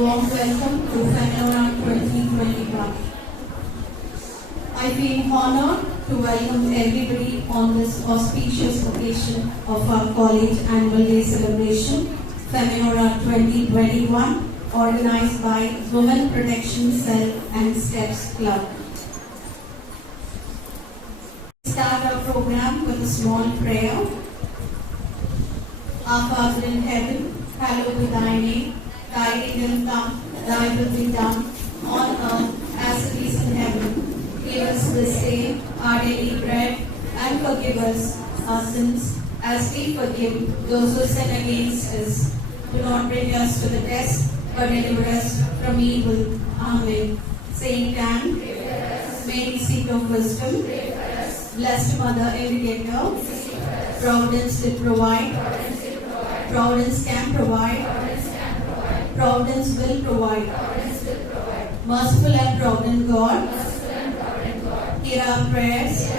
warm welcome to Feminora 2021. I feel honored to welcome everybody on this auspicious occasion of our college annual day celebration, Feminora 2021, organized by Women Protection Cell and Steps Club. We start our program with a small prayer. Our Father in heaven, hallowed be thy name. Thy kingdom come, thy will be done, on earth as it is in heaven. Give us this day our daily bread, and forgive us our sins, as we forgive those who sin against us. Do not bring us to the test, but deliver us from evil. Amen. Saint Anne, Mary, seat of wisdom, Blessed Mother, Educator, Providence did provide, Providence can provide, Providence will provide. Merciful and provident God, hear our prayers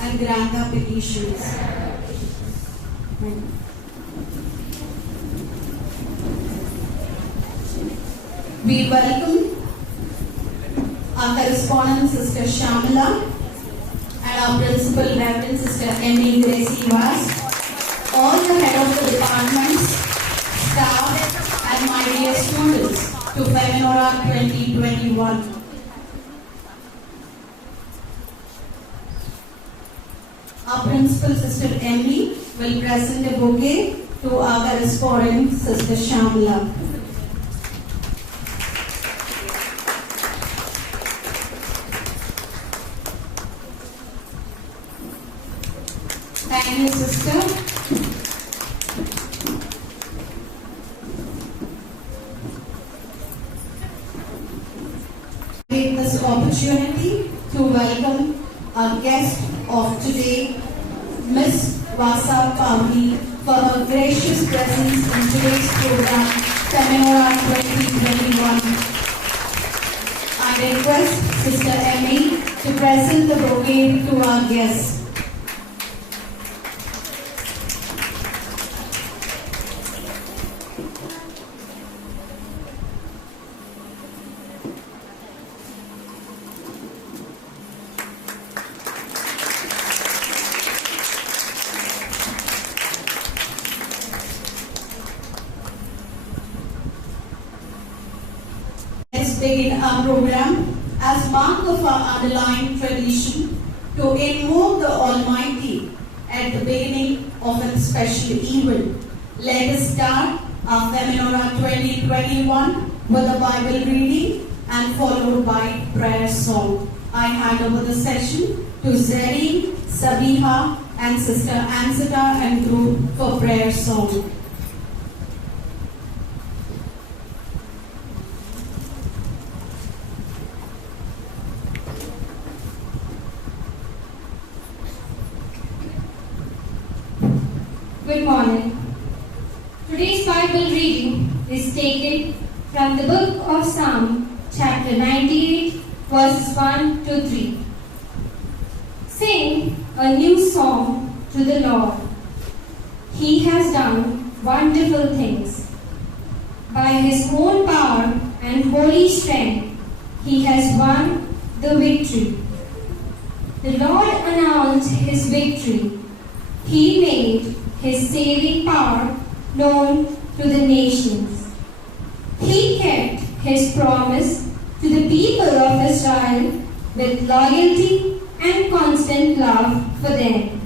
and grant our petitions. We welcome our correspondent Sister Shamila and our principal Reverend Sister Emily Gracie Vas, all the head of the departments, staff, and my dear students to Feminora 2021. Our principal Sister Emily will present a bouquet to our correspondent Sister Shamila. Thank you, sister. Take this opportunity to welcome our guest of today, Miss Vasa Pavli, for her gracious presence in today's program, Feminora 2021. I request Sister Emmy to present the bouquet to our guests. Let's begin our program as mark of our underlying tradition to invoke the Almighty at the beginning of a special event. Let us start our Feminora 2021 with a Bible reading and followed by prayer song. I hand over the session to Zeri, Sabiha, and Sister Ansita and group for prayer song. Good morning. Today's Bible reading is taken from the book of Psalm, chapter 98, verses 1 to 3. Sing a new song to the Lord. He has done wonderful things. By his own power and holy strength, he has won the victory. The Lord announced his victory. He made his saving power known to the nations. He kept his promise to the people of Israel with loyalty and constant love for them.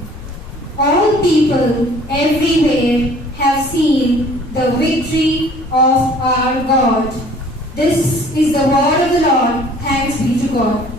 All people everywhere have seen the victory of our God. This is the word of the Lord. Thanks be to God.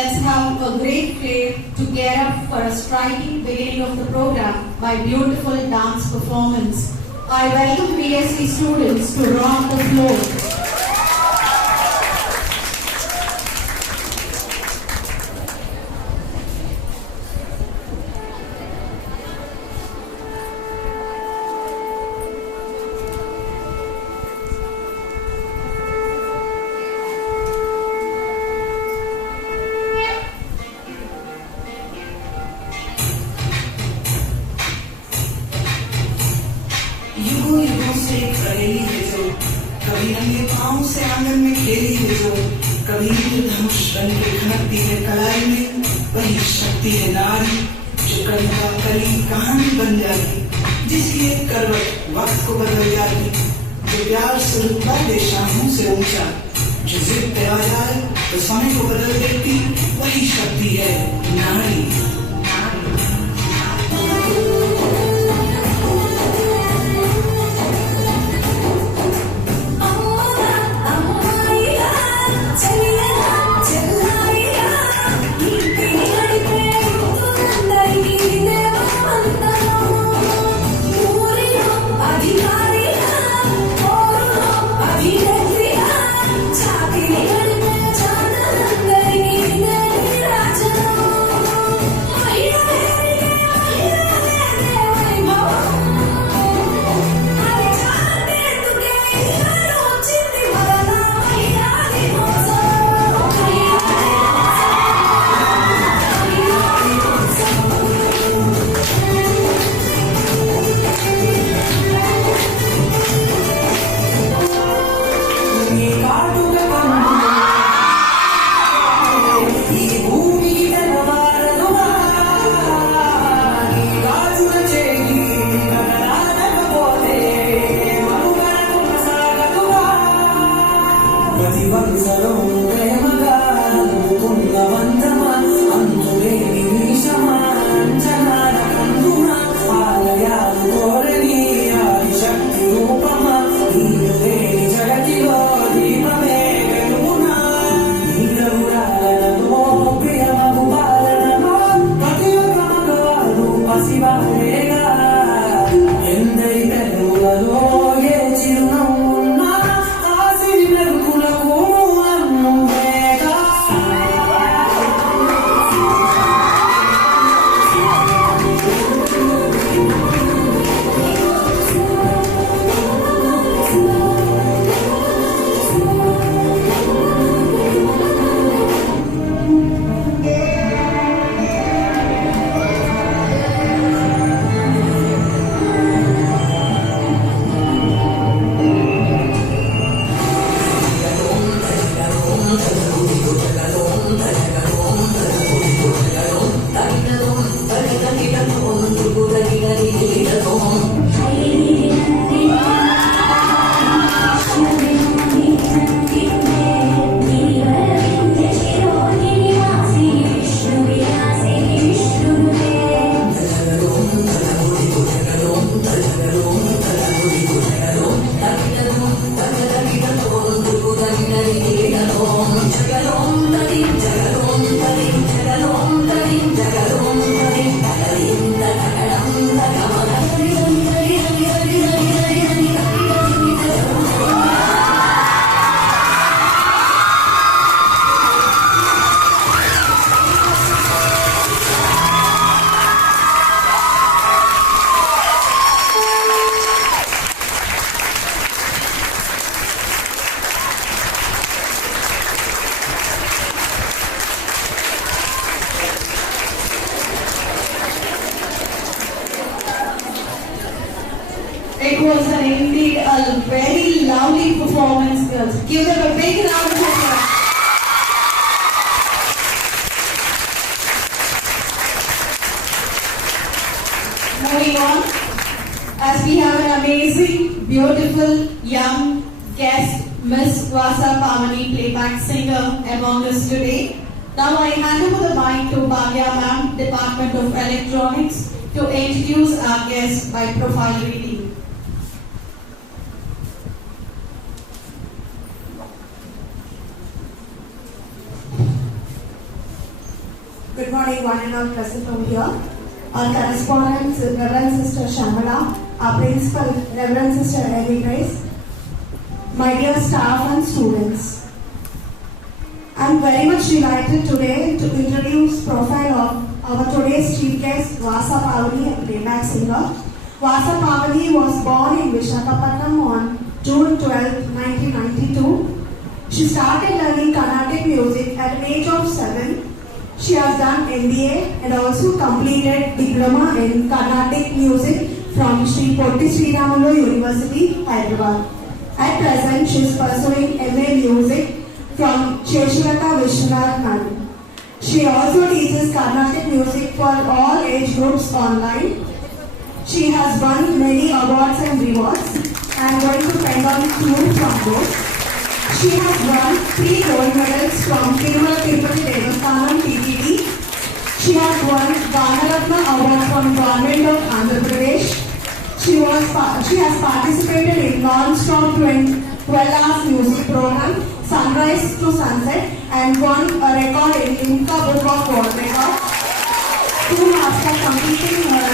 let's have a great play to gear up for a striking beginning of the program by beautiful dance performance. I welcome BSc students to rock the floor. युगों युगों से करेली है जो, कभी नंगे पाँव से आंगन में खेली है जो, कभी धनुष बन के खनकती है कलाई में, वही शक्ति है नारी जो कविता कली कहानी बन जाती, जिसकी एक करवट वक्त को बदल जाती, जो प्यार से रुतबा दे शामों से ऊंचा, जो जिद पे आ जाए तो समय को बदल देती, वही शक्ति है नारी। It was indeed a very lovely performance, girls. Give them a big round of applause. Moving on, as we have an amazing, beautiful, young guest, Miss Vasa Pavani, playback singer among us today. Now I hand over the mic to Bhavya Ma'am, Department of Electronics, to introduce our guest by profile reading. calling one and all present over here. Our correspondent, Reverend Sister Shamala, our principal, Reverend Sister Amy Grace, my dear staff and students. I am very much delighted today to introduce profile of our today's chief guest, Vasa Pavani, a playback singer. Vasa Pavani was born in Visakhapatnam on June 12, 1992. She started learning Carnatic music at an age of 7. She has done MBA and also completed diploma in Carnatic music from Sri Potti Sriramulu University, Hyderabad. At present, she is pursuing MA music from Sheshilata Vishwanath Madam. She also teaches Carnatic music for all age groups online. She has won many awards and rewards. I am going to pen down 2 from those. She has won 3 gold medals from Tirumala Tirupati Devasthanam TTD. She has won Ganaratna Award from Government of Andhra Pradesh. She has participated in non-stop 12 hours music program Sunrise to Sunset and won a record in Inca Book of World Records. 2 after completing her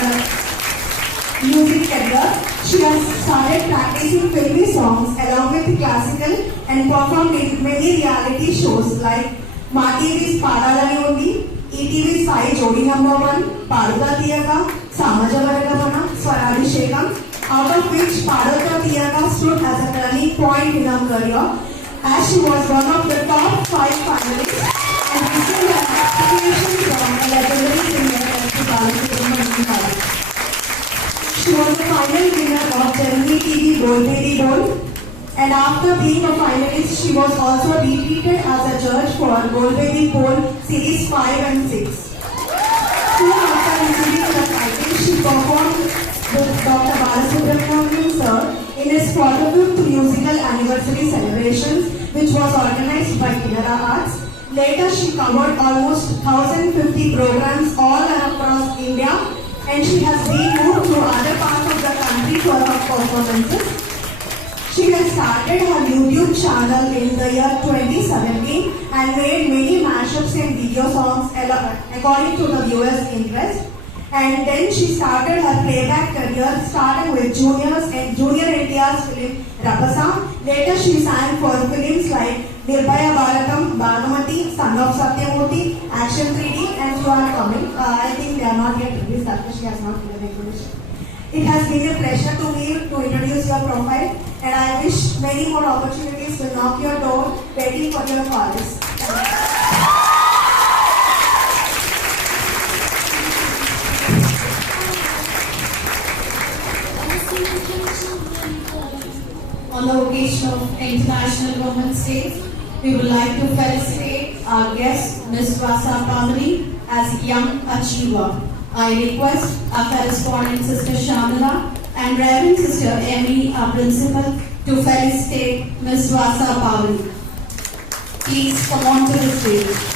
music career, she has started practicing filmy songs along with classical and performed in many reality shows like MaTV's Padalani Undi, ETV's Sai Jodi Number 1, Paduga Tiyaga, Samaja Varagavana, Swarabhishekam, out of which Paduga Tiyaga stood as a turning point in her career, as she was one of the top 5 finalists and received an appreciation from a legendary singer like Balasubramanian. She was the final winner of Germany TV Gold Baby Bowl, and after being a finalist, she was also defeated as a judge for Gold Baby Bowl Series 5 and 6. Soon after receiving the title, she performed with Dr. Balasubramanian sir in his 45th musical anniversary celebrations, which was organized by Kinara Arts. Later, she covered almost 1,050 programs all across India, and she has been moved to other parts of the country for her performances. She has started her YouTube channel in the year 2017 and made many mashups and video songs according to the viewers' interest. And then she started her playback career, starting with Junior NTR's film Rapasa. Later she sang for films like Nirbhaya Bharatam, Bhagamati, Son of Satyamurti, Action 3D, and so are coming. I think they are not yet released, that she has not given information. It has been a pleasure to me to introduce your profile, and I wish many more opportunities to knock your door, waiting for your calls. On the occasion of International Women's Day, we would like to felicitate our guest, Ms. Vasa Pavani, as Young Achiever. I request our correspondent Sister Shamala and Reverend Sister Amy, our principal, to felicitate Ms. Vasa Pavani. Please come on to the stage.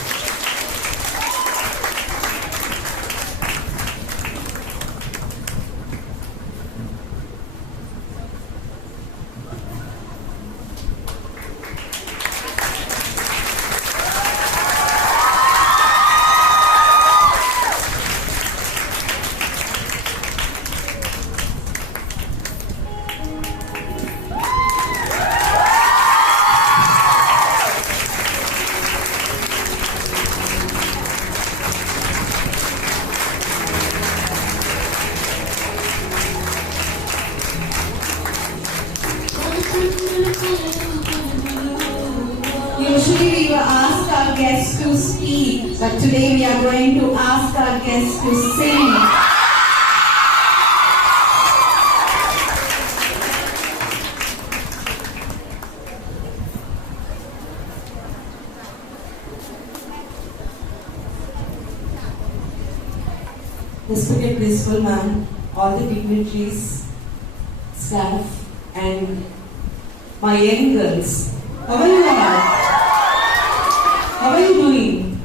Usually we will ask our guests to speak, but today we are going to ask our guests to sing. Respected Principal Ma'am, all the dignitaries, staff, and my young girls. How are you all? How are you doing?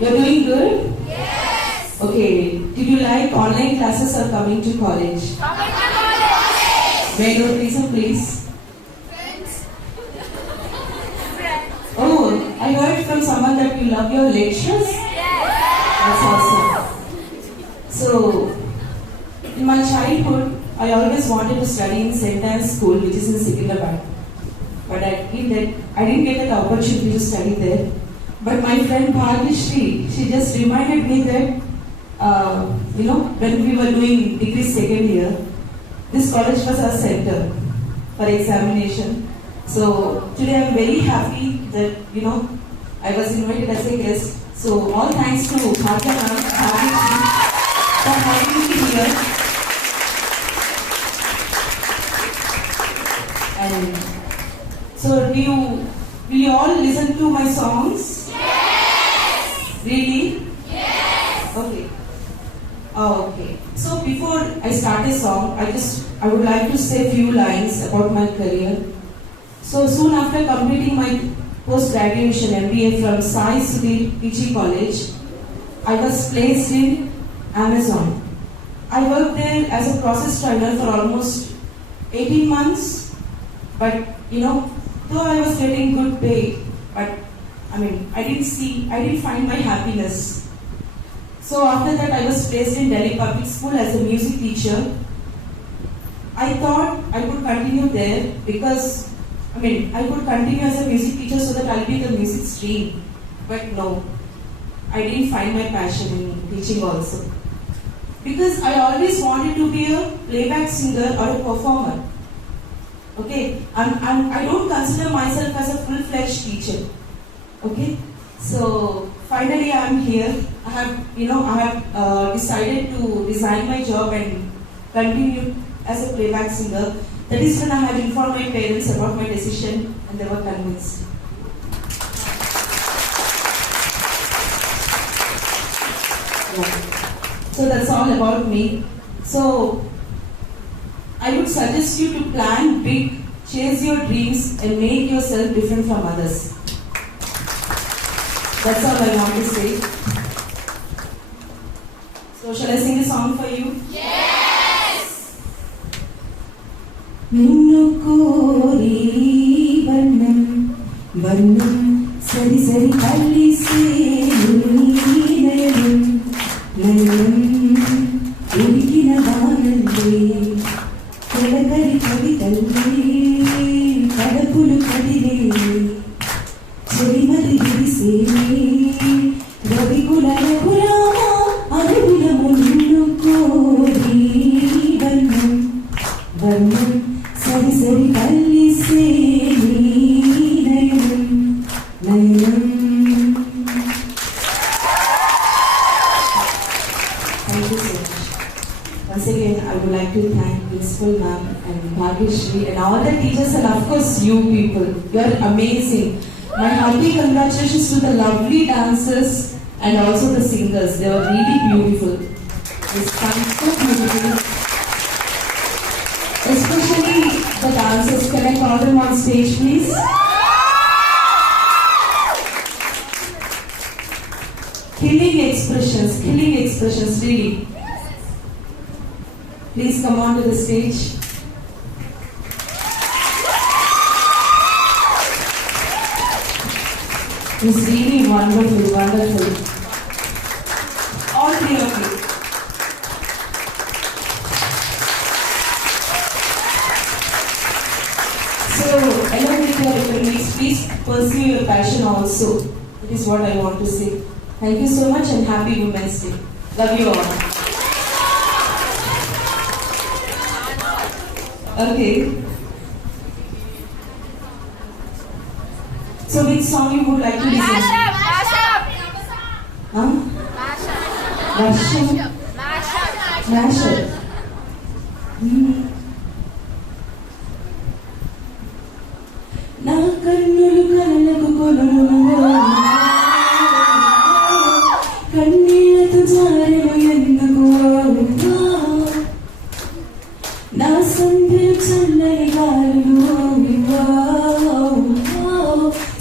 You're doing good? Yes. Okay. Did you like online classes or coming to college? Coming to college. May I know the reason, please? Friends. Oh, I heard from someone that you love your lectures. Yes. That's awesome. So, in my childhood, I always wanted to study in St. Anne's School, which is in Secunderabad. But I didn't get that opportunity to study there. But my friend Bhagyashree, she just reminded me that, when we were doing degree second year, this college was our center for examination. So today I'm very happy that, I was invited as a guest. So all thanks to Bhagya ma'am, Bhagyashree, for having me here. And so will you all listen to my songs? Yes! Really? Yes! Okay. Okay. So before I start a song, I would like to say a few lines about my career. So soon after completing my post-graduation MBA from Sai Sudhir PG College, I was placed in Amazon. I worked there as a process trainer for almost 18 months, but though I was getting good pay, but I didn't find my happiness. So after that I was placed in Delhi Public School as a music teacher. I thought I could continue there because I could continue as a music teacher so that I'll be the music stream. But no, I didn't find my passion in teaching also. Because I always wanted to be a playback singer or a performer. Okay, I don't consider myself as a full-fledged teacher. Okay, so finally I am here. I have decided to resign my job and continue as a playback singer. That is when I had informed my parents about my decision and they were convinced. Yeah. So that's all about me. So I would suggest you to plan big, chase your dreams and make yourself different from others. That's all I want to say. So shall I sing a song for you? నిన్ను కోరి వర్ణం వర్ణం సరి సరి కలిసే నయనం నయనం ఉడికిన వానల్లే కొలకరి కవితల్లే కడపులు కదిలే చెరిమలి విరిసే రవికుల రఘురామ అరుణము నిన్ను కోరి వర్ణం వర్ణం సరి సరి కలిసే నయనం నయనం. Thank you so much. Once again, I would like to thank Principal Ma'am and Bhagyashree and all the teachers and of course you people. You are amazing. My hearty congratulations to the lovely dancers and also the singers. They were really beautiful. They sang so beautifully. Especially the dancers. Can I call them on stage, please? Killing expressions, really. Please come on to the stage. It's really wonderful, wonderful. All three of you. So, along with your academics, please pursue your passion also. That is what I want to say. Thank you so much and happy Women's Day. Love you all. Okay. So, which song you would like to listen to? Huh? Mashup. నా కన్నులు కలలకు కొలును కన్నీళ్లతో జారెను ఎందుకు నా సంధ్యలు చల్లని గాలులు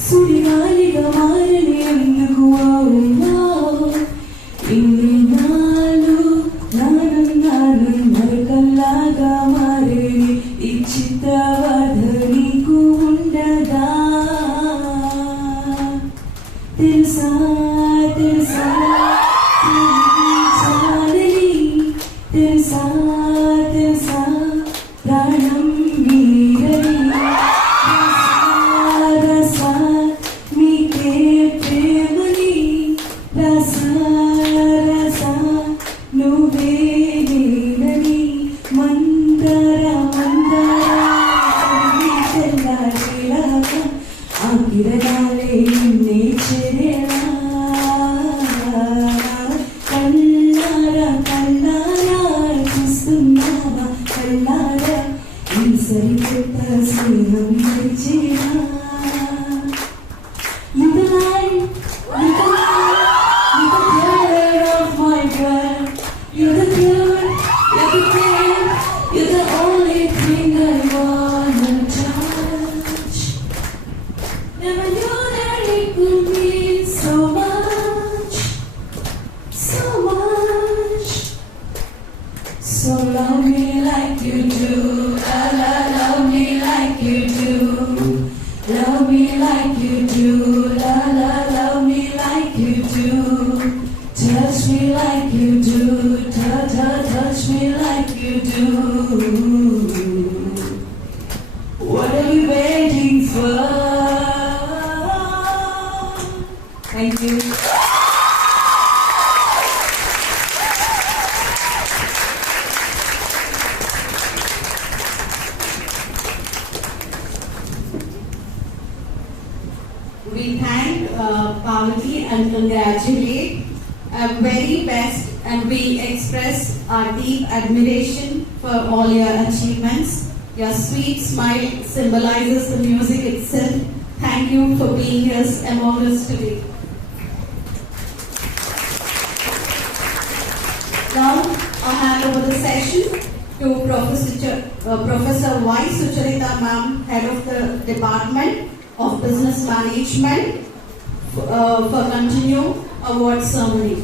సుడిగాలిగా మారని ఎందుకు ఇన్ని నాలు నాను మరకల్లాగా మారేని ఈ చిత్రవధ నీకు ఉండదా తెలుసా తెలుసా You're the light, you're the light, you're the color of my blood. You're the pure, you're the clear, you're the only thing I wanna touch. Never knew that it would mean so much, so much. So love me like you do, la la, love me like you do. Love me like you do, la la, love me like you do. Touch me like you do, touch me like you do. What are you waiting for? Thank you. We thank Parvati and congratulate very best, and we express our deep admiration for all your achievements. Your sweet smile symbolizes the music itself. Thank you for being here among us today. Now I hand over the session to Professor Y. Sucharita Ma'am, Head of the Department of Business Management, for continued award ceremony.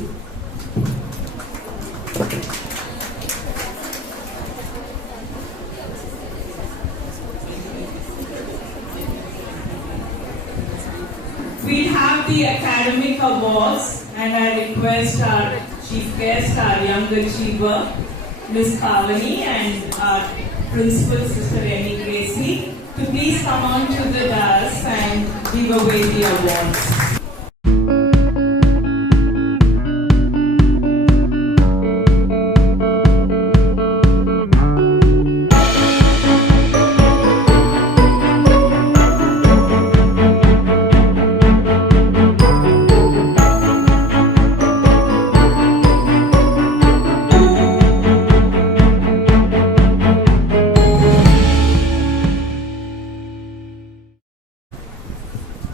We have the academic awards, and I request our chief guest, our young achiever, Ms. Pavani, and our principal, Sister Remy Gracie, to please come on to the dais and give away the awards.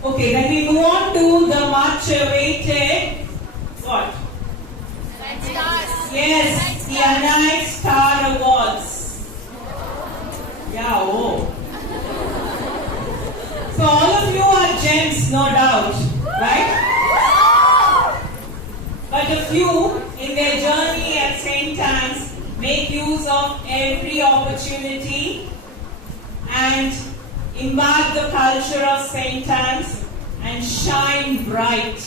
Okay, then we move on to the much awaited what? Yes, the Anite Star Awards. Yeah, oh. So all of you are gems, no doubt, right? But a few in their journey at St. Anne's make use of every opportunity and imbibe the culture of St. Anne's and shine bright,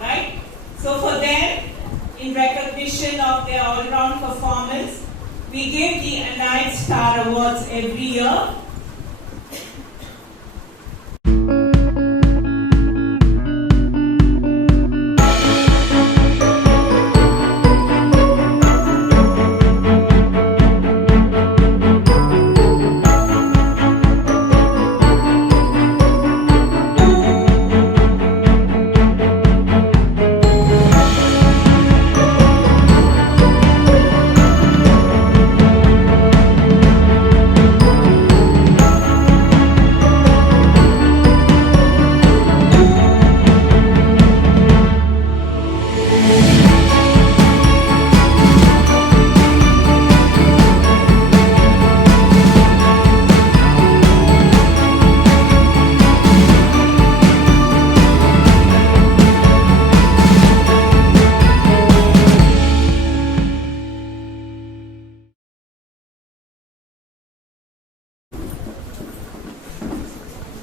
right? So for them, in recognition of their all-round performance, we give the Anite Star Awards every year.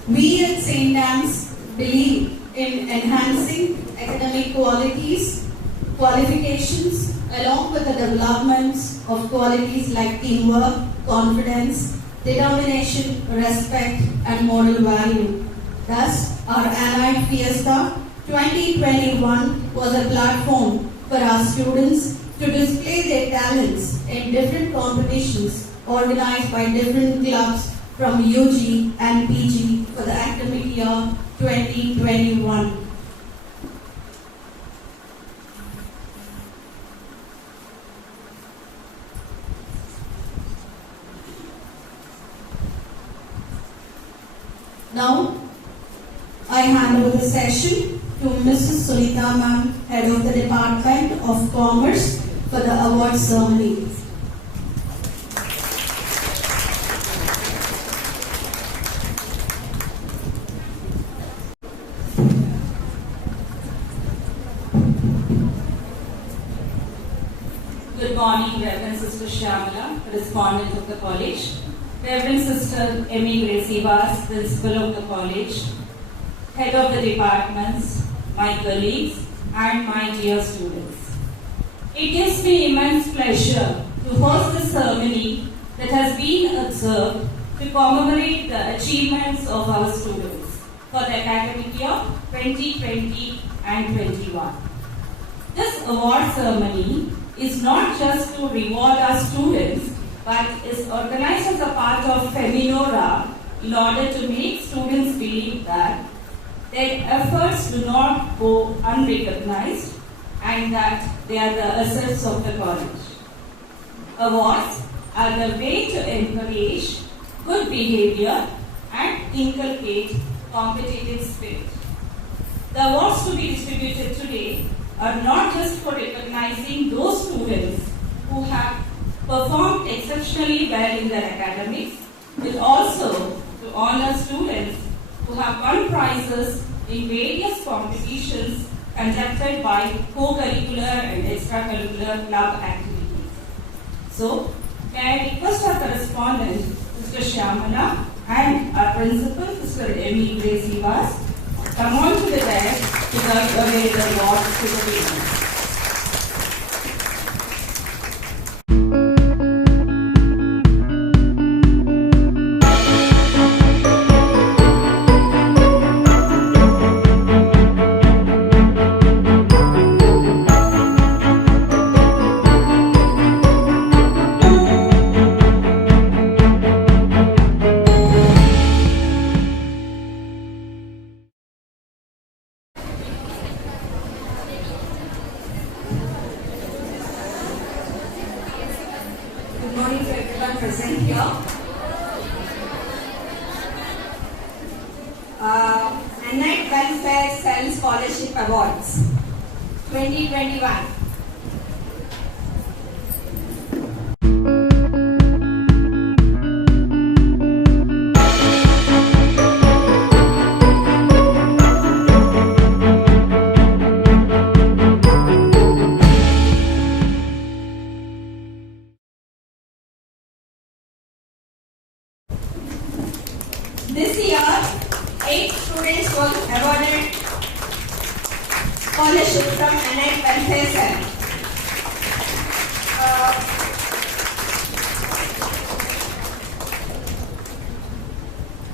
We at St. Anne's believe in enhancing academic qualifications, along with the development of qualities like teamwork, confidence, determination, respect, and moral value. Thus, our Anite Fiesta 2021 was a platform for our students to display their talents in different competitions organized by different clubs from UG and PG for the academic year 2021. Now, I hand over the session to Mrs. Sunita Ma'am, Head of the Department of Commerce, for the award ceremony. Good morning, Reverend Sister Shyamala, Correspondent of the College, Reverend Sister Emmy Gracie Vas, Principal of the College, Head of the Departments, my colleagues, and my dear students. It gives me immense pleasure to host this ceremony that has been observed to commemorate the achievements of our students for the academic year 2020 and 21. This award ceremony is not just to reward our students, but is organized as a part of Feminora in order to make students believe that their efforts do not go unrecognized and that they are the assets of the college. Awards are the way to encourage good behavior and inculcate competitive spirit. The awards to be distributed today are not just for recognizing those students who have performed exceptionally well in their academics, but also to honor students who have won prizes in various competitions conducted by co-curricular and extracurricular club activities. So, may I request our correspondent, Sister Shyamala, and our principal, Sister Emmy Gracie Vas, come on to the desk to give away the awards to the winners. Good morning to everyone present here. Annette Welfare Cell Scholarship Awards 2021. This year, 8 students were awarded scholarship from Annette Welfare Cell.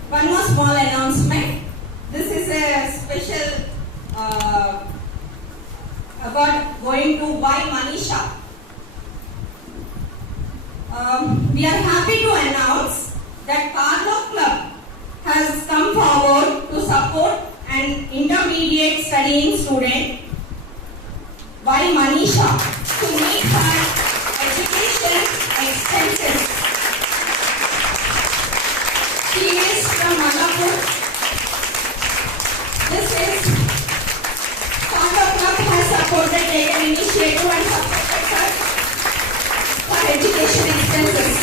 One more small announcement. This is a special award going to Y Manisha. We are happy to announce that Carlo Club has come forward to support an intermediate studying student by Manisha to meet her education expenses. She is from Malapur. This is Carlo Club has supported taken initiative and supported her for education expenses.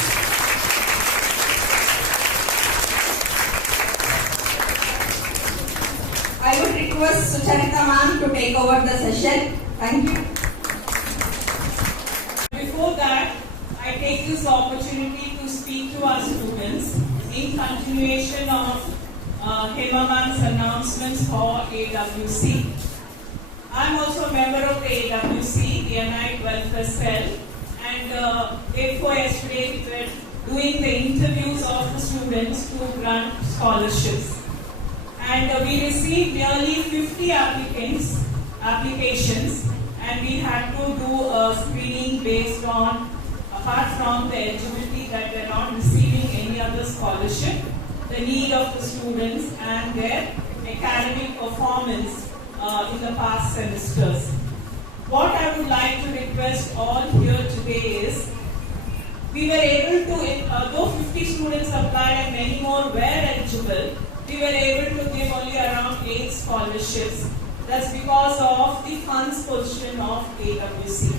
I would request Sucharita ma'am to take over the session. Thank you. Before that, I take this opportunity to speak to our students in continuation of Hema ma'am's announcements for AWC. I am also a member of the AWC, the Annette Welfare Cell, and therefore yesterday we were doing the interviews of the students to grant scholarships. And we received nearly 50 applications, and we had to do a screening based on, apart from the eligibility that they are not receiving any other scholarship, the need of the students and their academic performance in the past semesters. What I would like to request all here today is, we were able to, though 50 students applied and many more were eligible, we we were able to give only around 8 scholarships. That's because of the funds position of AWC.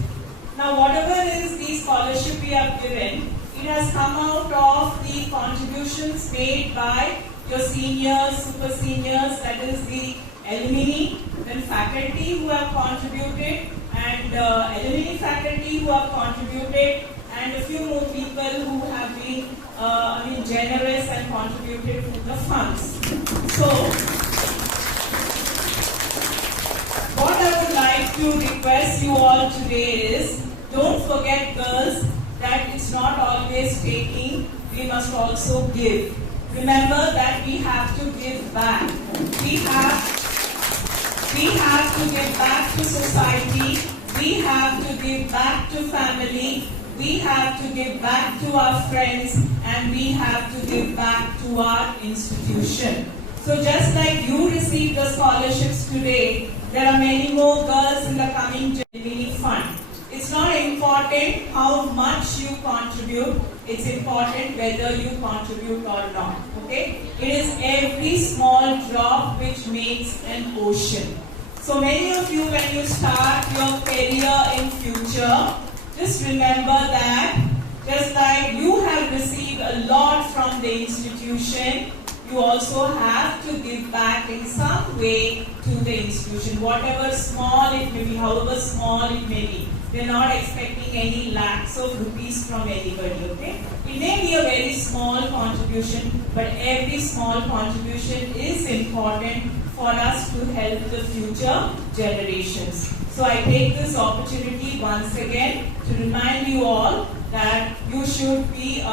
Now, whatever is the scholarship we have given, it has come out of the contributions made by your seniors, super seniors, that is the alumni, then faculty who have contributed, and alumni faculty who have contributed, and a few more people who have been generous and contributed to the funds. So, what I would like to request you all today is, don't forget, girls, that it's not always taking, we must also give. Remember that we have to give back. We have to give back to society. We have to give back to family. We have to give back to our friends, and we have to give back to our institution. So just like you received the scholarships today, there are many more girls in the coming Gemini Fund. It's not important how much you contribute, it's important whether you contribute or not. Okay? It is every small drop which makes an ocean. So many of you, when you start your career in future, just remember that just like you have received a lot from the institution, you also have to give back in some way to the institution, whatever small it may be, however small it may be. We're not expecting any lakhs of rupees from anybody, okay? It may be a very small contribution, but every small contribution is important for us to help the future generations. So I take this opportunity once again to remind you all that you should be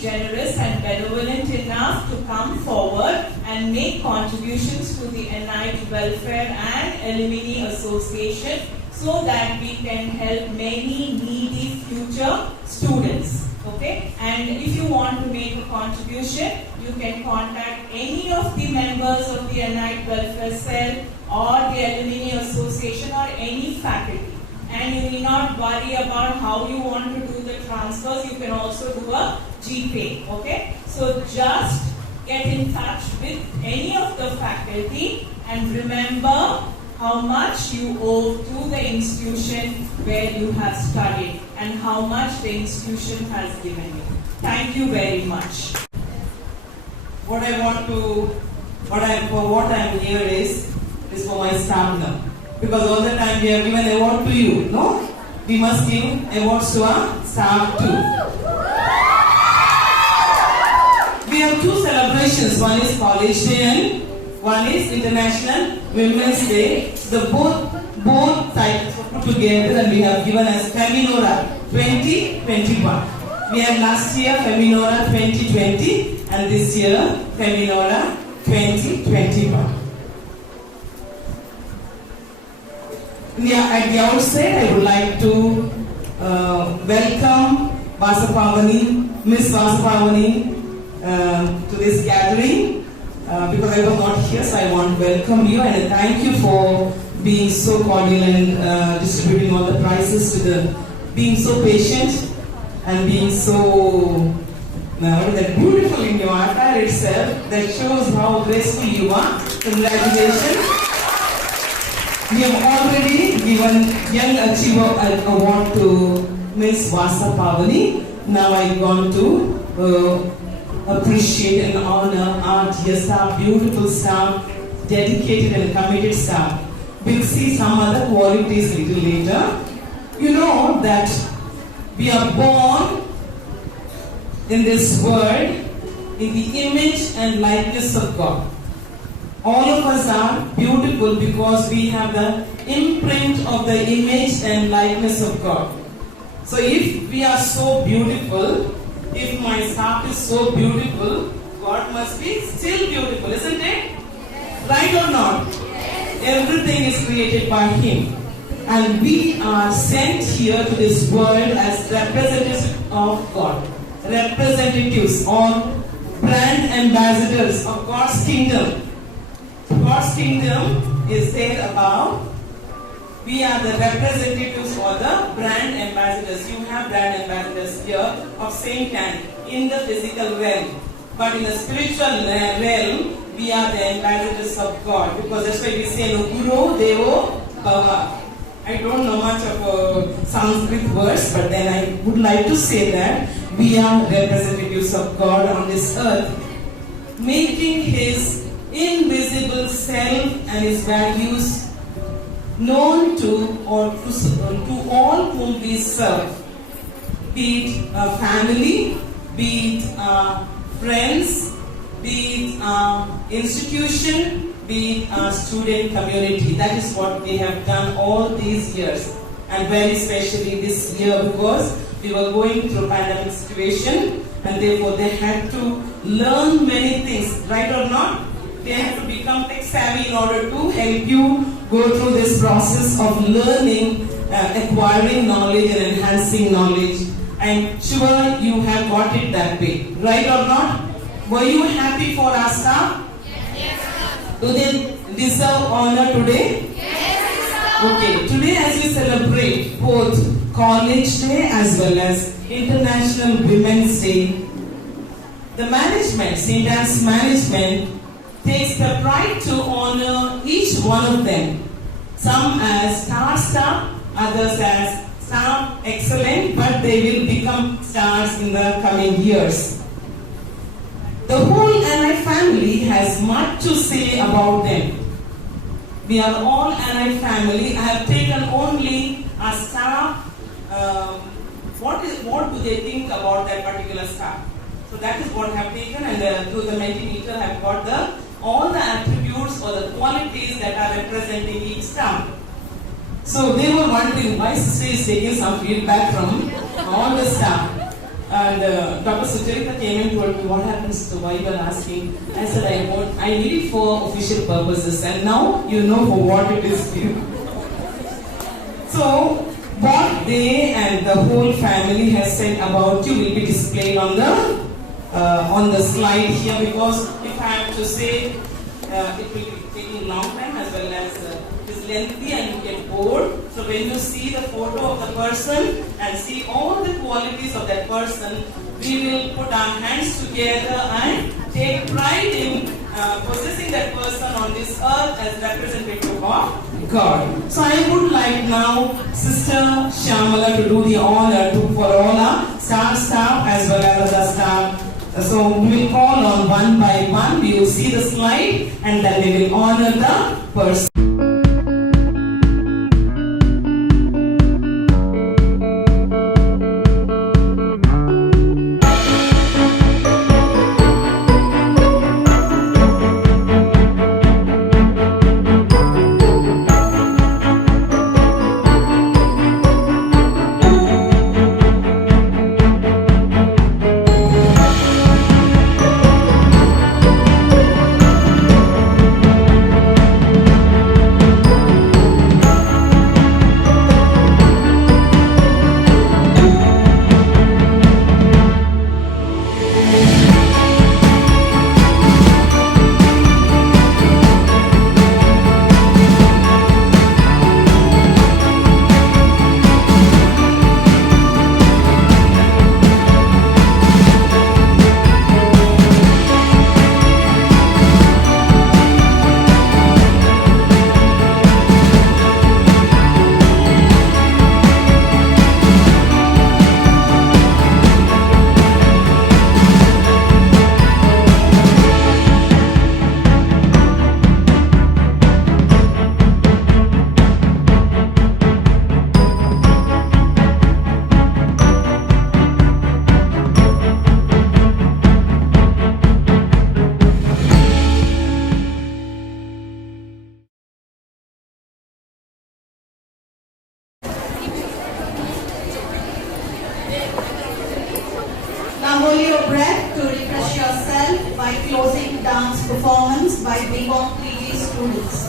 generous and benevolent enough to come forward and make contributions to the NIT Welfare and Alumni Association so that we can help many needy future students. Okay? And if you want to make a contribution, you can contact any of the members of the NIT Welfare Cell or the Alumni Association or any faculty. And you need not worry about how you want to do the transfers. You can also do a GPay. Okay? So just get in touch with any of the faculty and remember how much you owe to the institution where you have studied and how much the institution has given you. Thank you very much. What I am here is for my staff now. Because all the time we have given award to you, no? We must give awards to our staff too. We have two celebrations. One is College Day and one is International Women's Day. The both sides put together and we have given as Feminora 2021. We had last year Feminora 2020 and this year Feminora 2021. At the outset, I would like to welcome Vasapavani, Miss Vasapavani to this gathering because I was not here, so I want to welcome you and thank you for being so cordial and distributing all the prizes being so patient and being so beautiful in your attire itself. That shows how graceful you are. Congratulations. We have already given Young Achiever Award to Miss Vasapavani. Now I want to appreciate and honor our dear staff, beautiful staff, dedicated and committed staff. We'll see some other qualities a little later. You know that we are born in this world in the image and likeness of God. All of us are beautiful because we have the imprint of the image and likeness of God. So if we are so beautiful, if my staff is so beautiful, God must be still beautiful, isn't it? Yes. Right or not? Yes. Everything is created by Him. And we are sent here to this world as representatives of God. Representatives or brand ambassadors of God's kingdom. God's kingdom is there above. We are the representatives or the brand ambassadors. You have brand ambassadors here of same kind in the physical realm. But in the spiritual realm, we are the ambassadors of God, because that's why we say no Guru Devo Bhava. I don't know much of a Sanskrit verse, but then I would like to say that we are representatives of God on this earth, making His invisible self and His values known to all whom we serve, be it a family, be it friends, be it institution, be it our student community. That is what we have done all these years, and very especially this year, because we were going through a pandemic situation, and therefore they had to learn many things, right or not? They had to become tech savvy in order to help you go through this process of learning, acquiring knowledge and enhancing knowledge. I'm sure you have got it that way, right or not? Were you happy for our staff? Do they deserve honor today? Yes, sir. Okay, today as we celebrate both College Day as well as International Women's Day, the management, St. Anne's management, takes the pride to honor each one of them. Some as star staff, others as staff excellent, but they will become stars in the coming years. The whole NI family has much to say about them. We are all NI family. I have taken only a staff. What do they think about that particular staff? So that is what I have taken, and through the Mentimeter I have got all the attributes or the qualities that are representing each staff. So they were wondering why Sister is taking some feedback from all the staff. And Dr. Sucharita came and told me, what happens to why you are asking? I said, I need it for official purposes, and now you know for what it is. So, what they and the whole family has said about you will be displayed on the slide here, because if I have to say, it will be taking long time as well as it's lengthy and you get bored. So when you see the photo of the person and see all the qualities of that person, we will put our hands together and take pride in possessing that person on this earth as representative of God. So I would like now Sister Shyamala to do the honor for all our staff as well as other staff. So we will call on one by one. We will see the slide and then we will honor the person. Now hold your breath to refresh yourself by closing dance performance by BCom 3G students.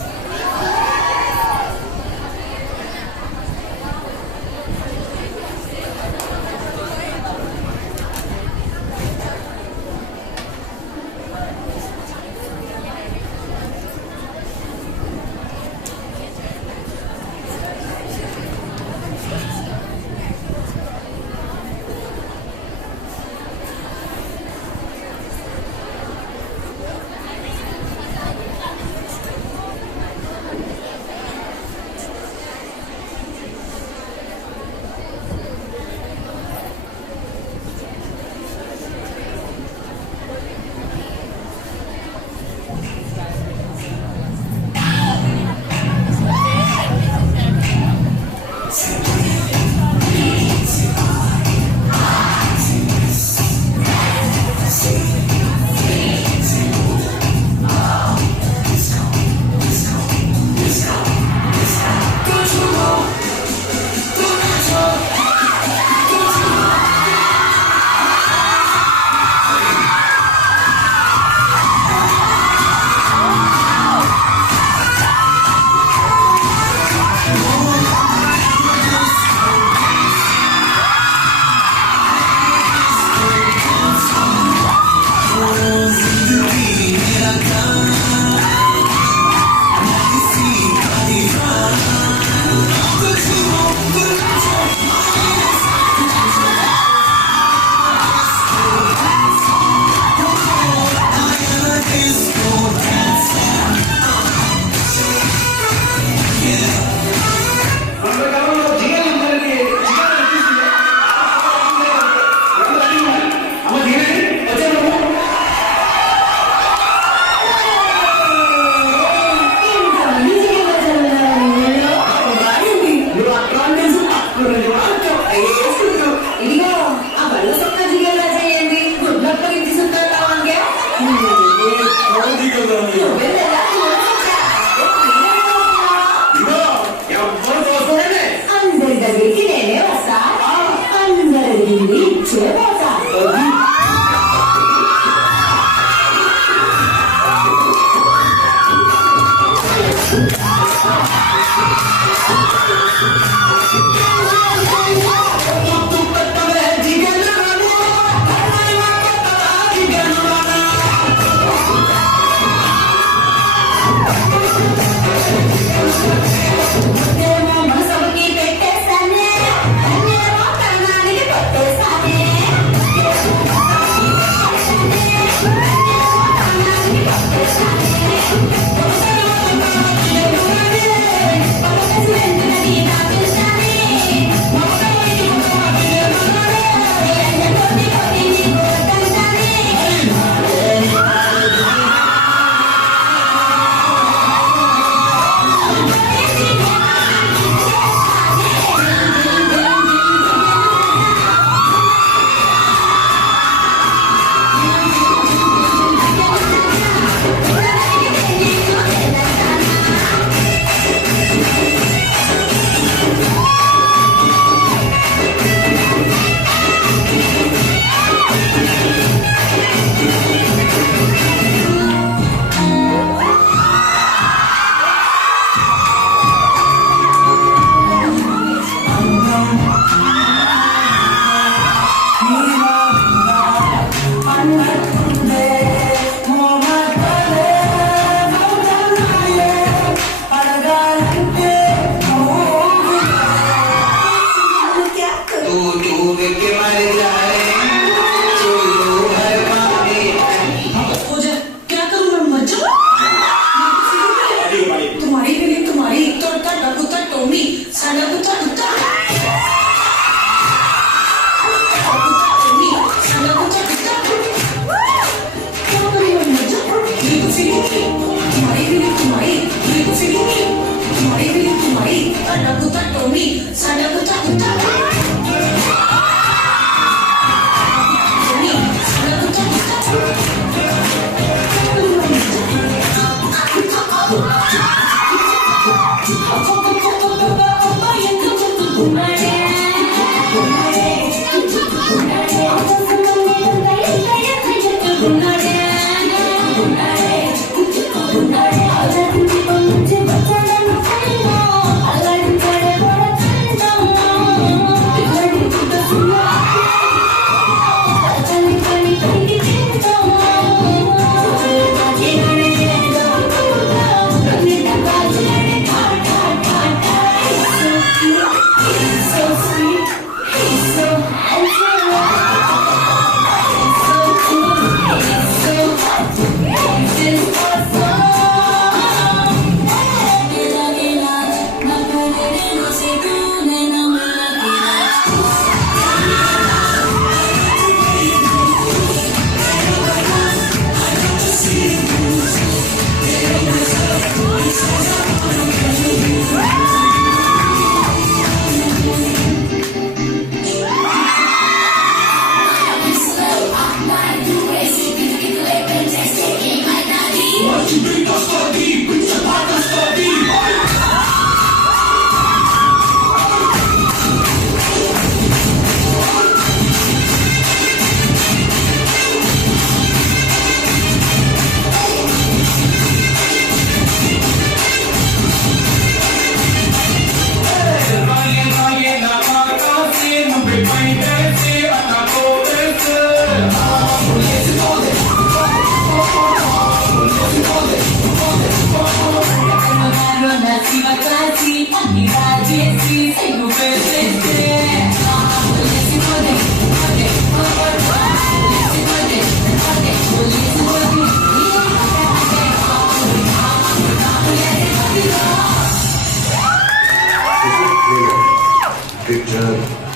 Picture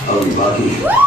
अभी बाकी है।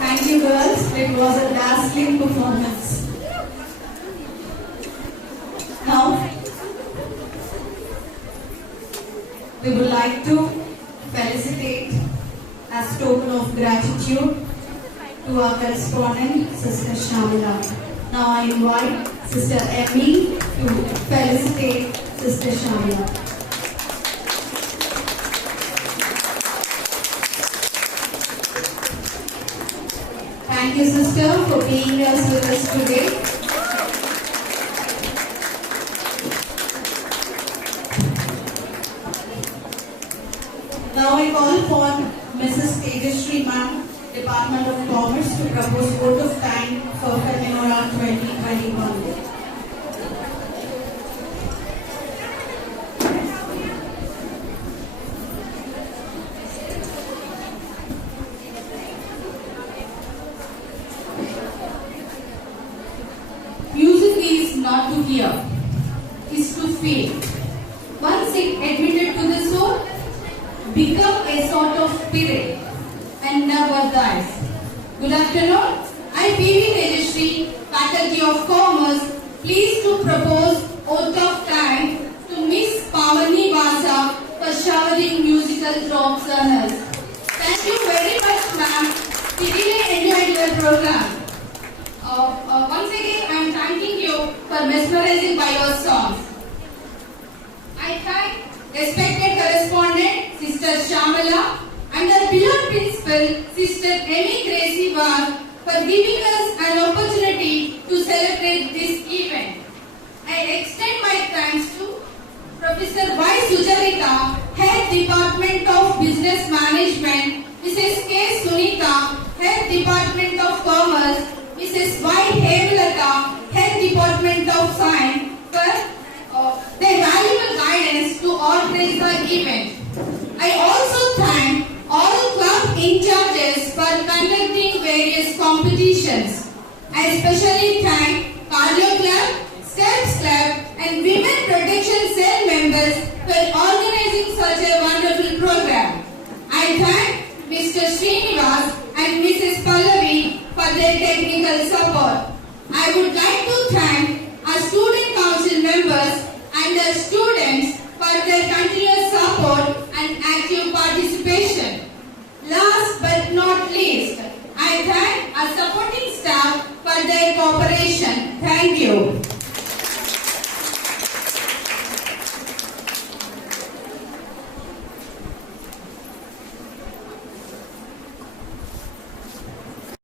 Thank you, girls. It was a dazzling performance. Now, we would like to felicitate as token of gratitude to our correspondent, Sister Shamila. Now I invite Sister Emmy to felicitate Sister Shamila. Thank you, sister, for being here with us today. Now I call upon Mrs. Tejashree Ma'am, Department of Commerce, to propose vote of thanks for Feminora 2021. Not to hear, is to feel. Once it admitted to the soul, become a sort of spirit and never dies. Good afternoon. I, P.V. Tejashree, Faculty of Commerce, pleased to propose oath of thanks to Miss Pavani Vasa for showering musical drops on us. Thank you very much, ma'am. We really enjoyed your program. Once again, I am thanking you for mesmerizing by your songs. I thank respected correspondent, Sister Shamala, and our beloved principal, Sister Emmy Gracie Vaz, for giving us an opportunity to celebrate this event. I extend my thanks to Professor Y. Sujarita, Head Department of Business Management, Mrs. K. Sunita, Head Department of Commerce, Mrs. Y. Hemalata, Head Department of Science, for their valuable guidance to organize the event. I also thank all club in charges for conducting various competitions. I especially thank Cardio Club, Steps Club, and Women Protection Cell members for organizing such a wonderful program. I thank Mr. Srinivas and Mrs. Pallavi for their technical support. I would like to thank our student council members and the students for their continuous support and active participation. Last but not least, I thank our supporting staff for their cooperation. Thank you.